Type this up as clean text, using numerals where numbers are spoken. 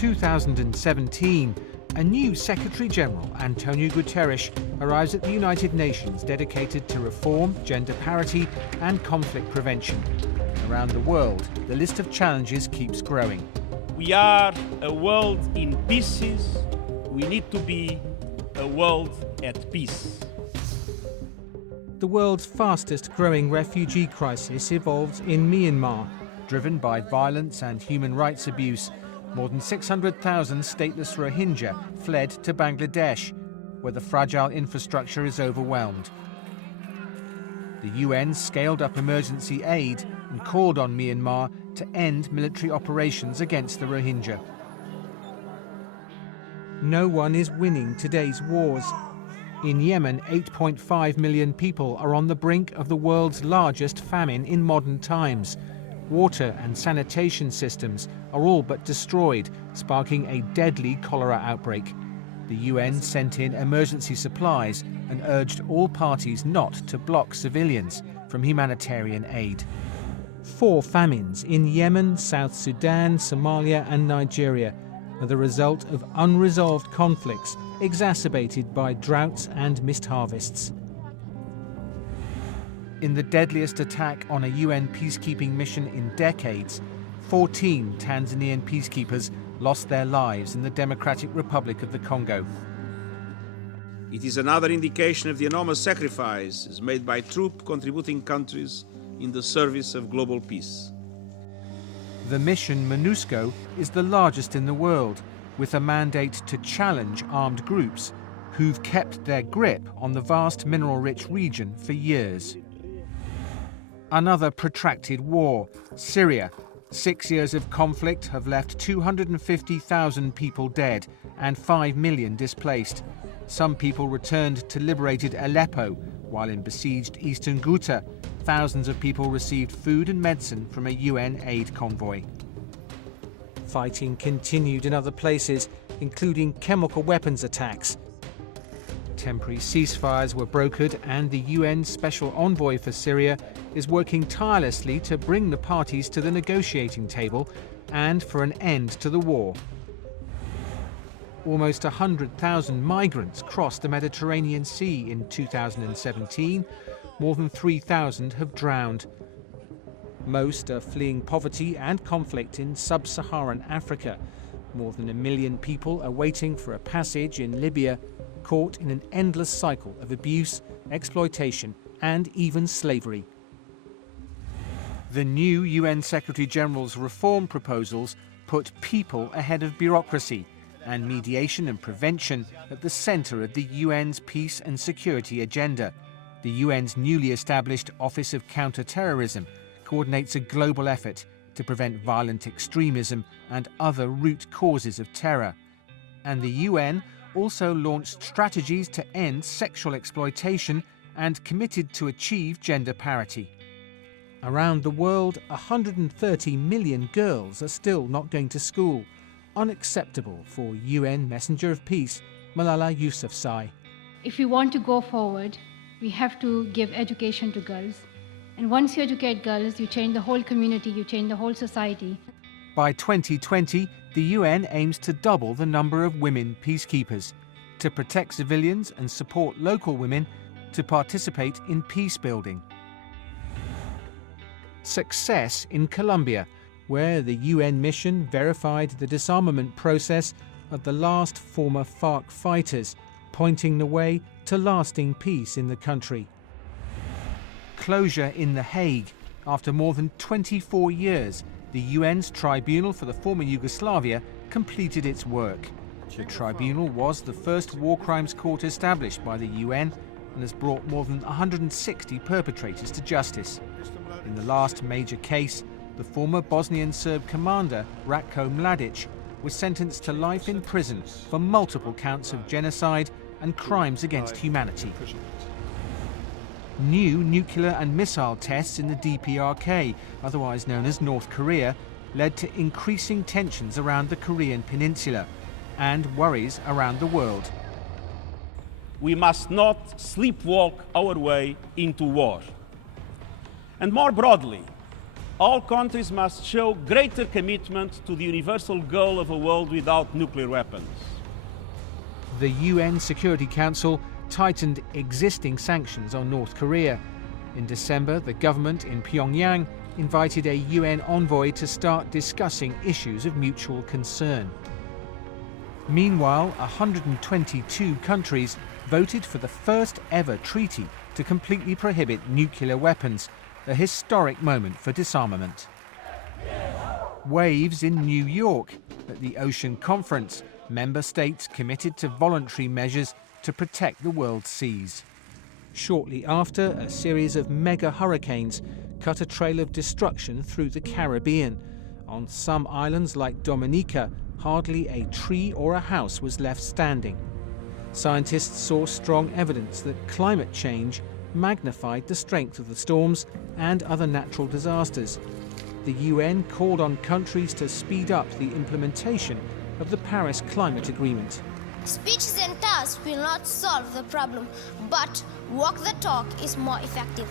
2017, a new Secretary-General, Antonio Guterres, arrives at the United Nations dedicated to reform, gender parity and conflict prevention. Around the world, the list of challenges keeps growing. We are a world in pieces. We need to be a world at peace. The world's fastest growing refugee crisis evolves in Myanmar. Driven by violence and human rights abuse, more than 600,000 stateless Rohingya fled to Bangladesh, where the fragile infrastructure is overwhelmed. The UN scaled up emergency aid and called on Myanmar to end military operations against the Rohingya. No one is winning today's wars. In Yemen, 8.5 million people are on the brink of the world's largest famine in modern times. Water and sanitation systems are all but destroyed, sparking a deadly cholera outbreak. The UN sent in emergency supplies and urged all parties not to block civilians from humanitarian aid. 4 famines in Yemen, South Sudan, Somalia and Nigeria are the result of unresolved conflicts exacerbated by droughts and missed harvests. In the deadliest attack on a UN peacekeeping mission in decades, 14 Tanzanian peacekeepers lost their lives in the Democratic Republic of the Congo. It is another indication of the enormous sacrifices made by troop-contributing countries in the service of global peace. The mission MONUSCO is the largest in the world, with a mandate to challenge armed groups who've kept their grip on the vast mineral-rich region for years. Another protracted war, Syria. 6 years of conflict have left 250,000 people dead and 5 million displaced. Some people returned to liberated Aleppo, while in besieged eastern Ghouta, thousands of people received food and medicine from a UN aid convoy. Fighting continued in other places, including chemical weapons attacks. Temporary ceasefires were brokered, and the UN Special Envoy for Syria is working tirelessly to bring the parties to the negotiating table and for an end to the war. Almost 100,000 migrants crossed the Mediterranean Sea in 2017. More than 3,000 have drowned. Most are fleeing poverty and conflict in sub-Saharan Africa. More than 1 million people are waiting for a passage in Libya, caught in an endless cycle of abuse, exploitation, and even slavery. The new UN Secretary-General's reform proposals put people ahead of bureaucracy and mediation and prevention at the centre of the UN's peace and security agenda. The UN's newly established Office of Counter-Terrorism coordinates a global effort to prevent violent extremism and other root causes of terror. And the UN also launched strategies to end sexual exploitation and committed to achieve gender parity. Around the world, 130 million girls are still not going to school. Unacceptable for UN Messenger of Peace, Malala Yousafzai. If we want to go forward, we have to give education to girls. And once you educate girls, you change the whole community, you change the whole society. By 2020, the UN aims to double the number of women peacekeepers, to protect civilians and support local women to participate in peace building. Success in Colombia, where the UN mission verified the disarmament process of the last former FARC fighters, pointing the way to lasting peace in the country. Closure in The Hague. After more than 24 years, the UN's Tribunal for the former Yugoslavia completed its work. The tribunal was the first war crimes court established by the UN and has brought more than 160 perpetrators to justice. In the last major case, the former Bosnian Serb commander Ratko Mladic was sentenced to life in prison for multiple counts of genocide and crimes against humanity. New nuclear and missile tests in the DPRK, otherwise known as North Korea, led to increasing tensions around the Korean peninsula and worries around the world. We must not sleepwalk our way into war. And more broadly, all countries must show greater commitment to the universal goal of a world without nuclear weapons. The UN Security Council tightened existing sanctions on North Korea. In December, the government in Pyongyang invited a UN envoy to start discussing issues of mutual concern. Meanwhile, 122 countries voted for the first ever treaty to completely prohibit nuclear weapons, a historic moment for disarmament. Waves in New York. At the Ocean Conference, member states committed to voluntary measures to protect the world's seas. Shortly after, a series of mega hurricanes cut a trail of destruction through the Caribbean. On some islands like Dominica, hardly a tree or a house was left standing. Scientists saw strong evidence that climate change magnified the strength of the storms and other natural disasters. The UN called on countries to speed up the implementation of the Paris Climate Agreement. Speeches and tasks will not solve the problem, but walk the talk is more effective.